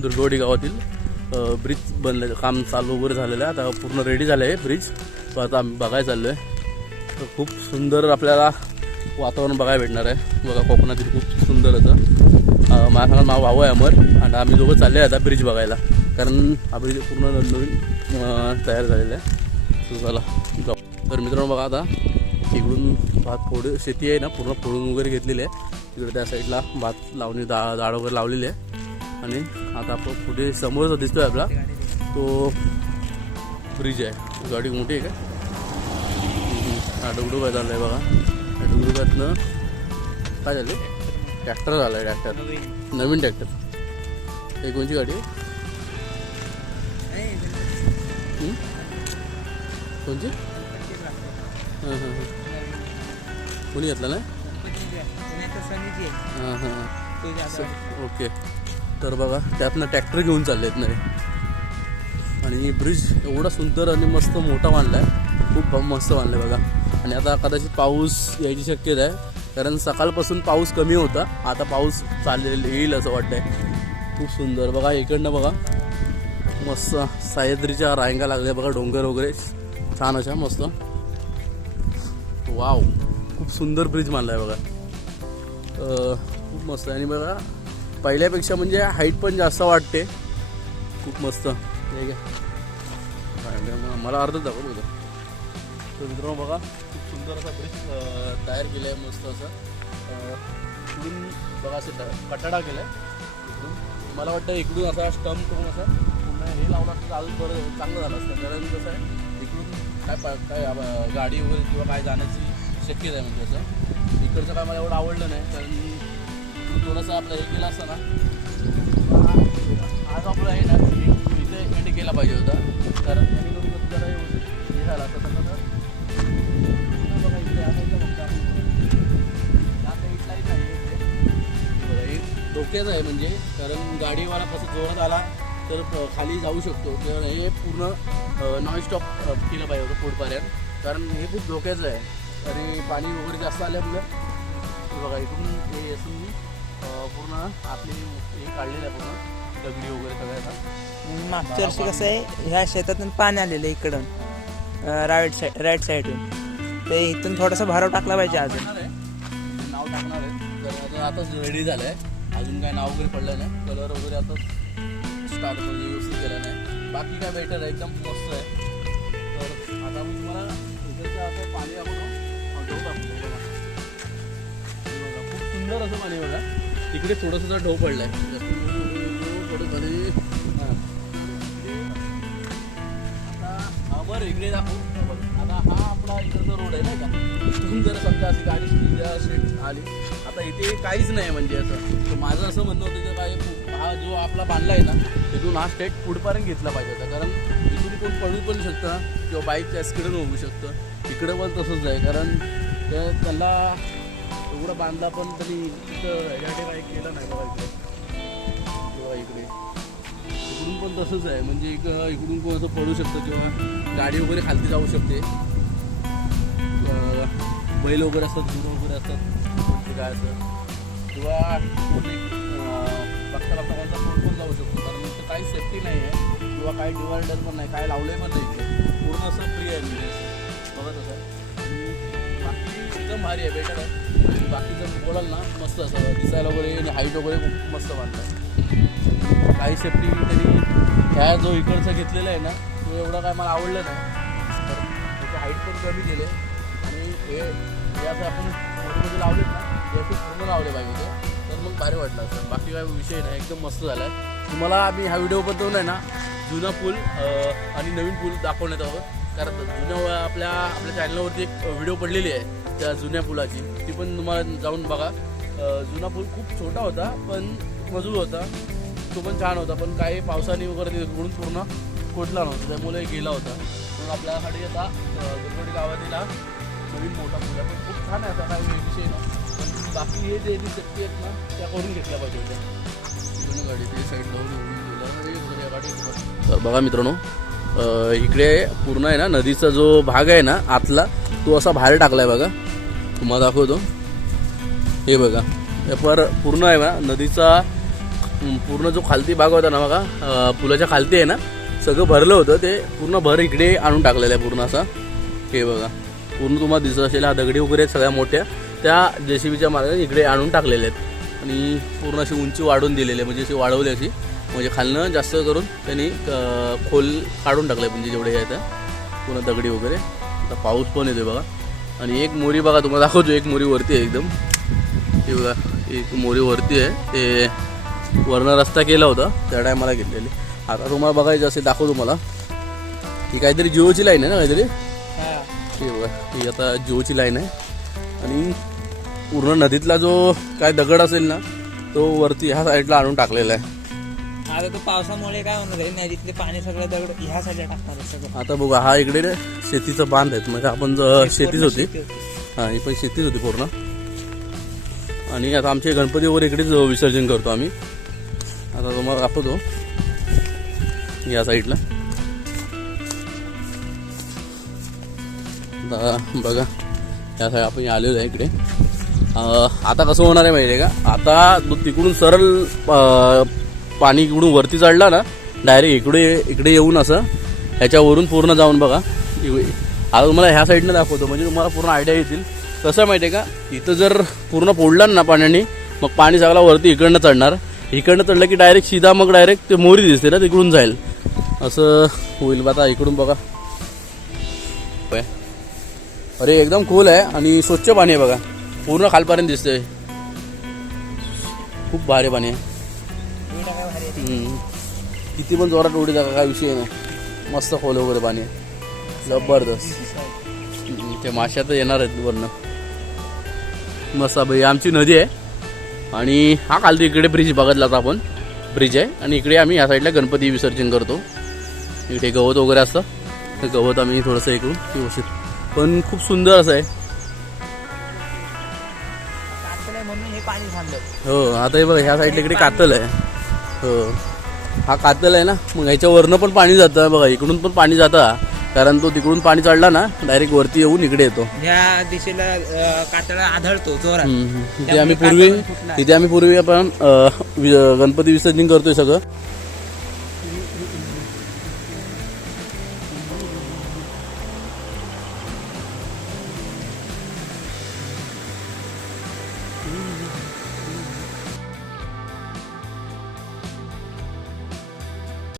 दुर्गवडी गावातील ब्रिज बनले काम चालू वगैरे झालेलं आहे. आता पूर्ण रेडी झालं आहे ब्रिज तो आता आम्ही बघायला चाललो आहे तर खूप सुंदर आपल्याला वातावरण बघायला भेटणार आहे. बघा कोकणातील खूप सुंदर होतं. माझ्या सांगा नाव भाऊ आहे अमर. आणि आम्ही दोघं चालले आहे आता ब्रिज बघायला. कारण हा ब्रिज पूर्ण नवीन तयार झालेला आहे. चला जाऊ. तर मित्रांनो बघा आता इकडून भात फोड शेती आहे ना पूर्ण फोडून वगैरे घेतलेली आहे. तिकडे त्या साईडला भात लावणी दा झाड वगैरे लावलेली आहे. आणि आता आपण पुढे समोर जो दिसतोय आपला. तो ब्रिज आहे. गाडी मोठी आहे का? हा डुगडुगा झाला आहे बघा. या डुगडुगातनं काय झालं? ट्रॅक्टर झाला आहे ट्रॅक्टर. नवीन ट्रॅक्टर. हे कोणची गाडी आहे? कोणची? हां हां हां. कोणी घेतला ना? हां हां ओके. तर बघा. त्यातनं ट्रॅक्टर घेऊन चालले आहेत नाही आणि ब्रिज एवढा सुंदर आणि मस्त मोठा बांधला आहे खूप मस्त बांधला आहे बघा. आणि आता कदाचित पाऊस यायची शक्यता आहे. कारण सकाळपासून पाऊस कमी होता. आता पाऊस चाललेला येईल असं वाटतंय. खूप सुंदर. बघा इकडनं बघा. मस्त सह्याद्रीच्या रांगा लागल्या बघा डोंगर वगैरे. छान अशा मस्त. वाव. खूप सुंदर ब्रिज बांधला आहे बघा खूप मस्त. आहे आणि बघा पहिल्यापेक्षा म्हणजे हाईट पण जास्त वाटते. खूप मस्त. ठीक आहे. मला अर्धच दाखवत होतं तर मित्रांनो बघा खूप सुंदर असा ब्रिज तयार केला आहे मस्त असं. इकडून बघा असं कटाडा केला आहे मला वाटतं इकडून असा स्टम्प करून असा पुन्हा हे लावला असतं तर अजून बरं चांगलं झालं असतं. कारण कसं आहे इकडून काय काय गाडी वगैरे किंवा काय जाण्याची शक्यता आहे म्हणजे असं. इकडचं काय मला एवढं आवडलं नाही. कारण थोडंसं आपलं हे केलं असतं ना. आज आपलं आहे ना इथे एंड केला पाहिजे होता. कारण त्यांनी करून जरा हे झालं असतं. तर आता नाही हे धोक्याचं आहे म्हणजे कारण गाडीवाला कसं जोरात आला तर प- खाली जाऊ शकतो. तर हे पूर्ण नॉन स्टॉप केलं पाहिजे होतं पुढपर्यंत. कारण हे खूप धोक्याचं आहे. आणि पाणी वगैरे जास्त आल्यामुळं. बघा इथून हे असून पूर्ण आपली हे काढलेलं आहे पूर्ण दगडी वगैरे सगळ्याचा मागच्या वर्षी कसं आहे ह्या शेतातून पाणी आलेलं आहे इकडून राईट साईड राईट साईडून. ते इथून थोडासा भराव टाकला पाहिजे अजून. नाव टाकणार आहे. तर आता आताच रेडी झालं आहे. अजून काय नाव वगैरे पडलं नाही. कलर वगैरे आता स्टार्ट म्हणजे व्यवस्थित केलं नाही. बाकी काय बेटर आहे? एकदम मस्त आहे. तर आता मी तुम्हाला इकडचं आता पाणी आपण खूप सुंदर असं पाणी बघा. तिकडे थोडंसं ढो पडलाय. आहे थोडं खाली हां इकडे दाखवू. आता हा आपला इकडचा रोड आहे नाही का? तिथून जर समजा अशी गाडी स्पीड आली आता इथे काहीच नाही म्हणजे असं. तर माझं असं म्हणणं होतं की काय हा जो आपला बांधला आहे ना तिथून हा स्टेट पुढपर्यंत घेतला पाहिजे होता. कारण इथून कोण पडू पण शकतं किंवा बाईकच्या ॲक्सिडेंट होऊ शकतं. इकडं पण तसंच आहे. कारण त्याला एवढं बांधला पण तरी तिथं ह्यासाठी काही केलं नाही बघा इकडे. किंवा इकडे. इकडून पण तसंच आहे. म्हणजे इक इकडून कोण असं पडू शकतं किंवा गाडी वगैरे खालती जाऊ शकते. बैल वगैरे असतात गुरं वगैरे असतात. म्हणजे काय असं. किंवा रक्ताला कोणाचा तोड पण जाऊ शकतो. कारण इथं काही सेफ्टी नाही आहे. किंवा काही डिवायडर पण नाही. काय लावले पण नाही पूर्ण असं फ्री आहे म्हणजे बघत असं बाकी एकदम भारी आहे. बेटर आहे. बोलाल ना मस्त असं दिसायला वगैरे आणि हाईट वगैरे खूप मस्त बांधतात काही सेफ्टी तरी ह्या जो इकडचा घेतलेला आहे ना तो एवढा काय मला आवडलं नाही. तर त्याची हाईट पण कमी केले आणि हे हे असं आपण मोठे लावलेत ना हे असे पूर्ण लावले पाहिजे ते तर मग भारी वाटलं असं. बाकी काय विषय नाही एकदम मस्त झाला आहे तुम्हाला आम्ही हा व्हिडिओ बनवला आहे ना जुना पूल आणि नवीन पूल दाखवण्यात आहोत कारण जुन्या आपल्या आपल्या चॅनलवरती एक व्हिडिओ पडलेली आहे. त्या जुन्या पुलाची ती पण तुम्हाला जाऊन बघा. जुना पूल खूप छोटा होता पण मजबूत होता. तो पण छान होता पण काही पावसाने वगैरे तिकडून पूर्ण कोटला नव्हता त्यामुळे गेला होता. मग आपल्यासाठी आता दुर्गडी गावातील हा नवीन मोठा पूल आहे. पण खूप छान आहे आता काही विषय पण बाकी हे जे जे सेफ्टी आहेत ना त्या करून घेतल्या पाहिजे होत्या. इकडून गाडी ते साईड लावून तर बघा मित्रांनो इकडे पूर्ण आहे ना नदीचा जो भाग आहे ना आतला तो असा बाहेर टाकलाय बघा. तुम्हाला दाखवतो. हे बघा. पर पूर्ण आहे ना नदीचा पूर्ण जो खालती भाग होता ना बघा पुलाच्या खालती आहे ना सगळं भरलं होतं. ते पूर्ण भर इकडे आणून टाकलेलं आहे पूर्ण असा. हे बघा. पूर्ण तुम्हाला दिसत असेल हा दगडी वगैरे सगळ्या मोठ्या. त्या जे सी बीच्या मार्गाने इकडे आणून टाकलेल्या आहेत. आणि पूर्ण अशी उंची वाढून दिलेली आहे म्हणजे अशी वाढवली अशी. म्हणजे खालनं जास्त करून त्यांनी खोल काढून टाकलं म्हणजे जेवढे आहे तर पूर्ण दगडी वगैरे. आता पाऊस पण येतोय बघा. आणि एक मोरी बघा तुम्हाला दाखवतो एक मोरी वरती आहे एकदम. हे बघा एक मोरी वरती आहे. ते वरनं रस्ता केला होता त्या टायमाला घेतलेली. आता तुम्हाला बघायचं असेल दाखव तुम्हाला. ही काहीतरी जिओची लाईन आहे ना काहीतरी? हे बघा ही आता जिओची लाईन आहे. आणि पूर्ण नदीतला जो काय दगड असेल ना तो वरती ह्या साईडला आणून टाकलेला आहे. आता तो पावसामुळे काय होणार आहे? नदीतले पाणी सगळं दगड ह्या साईडला टाकणार आहे सगळं. आता बघा हा इकडे रे शेतीचं बांध आहेत. म्हणजे आपण ज- शेतीच होती. शेती होती. हा ही पण शेतीच होती पूर्ण. आणि आता आमचे गणपती वगैरे इकडेच विसर्जन करतो आम्ही. आता तुम्हाला दाखवतो. या साईडला. आता बघा या साईड आपण आलेलो आहे इकडे. अं, आता कसं होणार आहे माहिती आहे का? आता तिकडून सरळ अं, पाणी इकडून वरती चढला ना डायरेक्ट इकडे इकडे येऊन असं ह्याच्यावरून पूर्ण जाऊन बघा. आता तुम्हाला ह्या साईडनं दाखवतो म्हणजे तुम्हाला पूर्ण आयडिया येतील. कसं माहिती आहे का? इथं जर पूर्ण पोडला ना पाण्याने मग पाणी सगळा वरती इकडनं चढणार. इकडनं चढलं की डायरेक्ट सीधा मग डायरेक्ट ते मोरी दिसते ना तिकडून जाईल. असं होईल आता इकडून बघा. अरे एकदम खोल आहे आणि स्वच्छ पाणी आहे बघा. पूर्ण खालपर्यंत दिसतंय. खूप भारी पाणी आहे. किती पण जोरात उडी टाका काय विषय नाही. मस्त खोल वगैरे पाणी. आहे जबरदस्त ते माश्या तर येणार आहेत वरनं. मस्त भाई आमची नदी आहे. आणि हा खालती इकडे ब्रिज बघितला आता आपण. ब्रिज आहे. आणि इकडे आम्ही या साईडला गणपती विसर्जन करतो. इकडे गवत वगैरे असतं. ते गवत आम्ही थोडंसं इकडून व्यवस्थित. पण खूप सुंदर असं आहे. हो आता हे बघा ह्या साईडला इकडे कातल आहे. हो. हा. कातल आहे ना? मग ह्याच्यावरनं पण पाणी जातं. बघा इकडून पण पाणी जातं. कारण तो तिकडून पाणी चढला ना डायरेक्ट वरती येऊन इकडे येतो. या दिशेला आढळतो जोरात. तिथे आम्ही पूर्वी तिथे आम्ही पूर्वी आपण गणपती विसर्जन करतोय सगळं.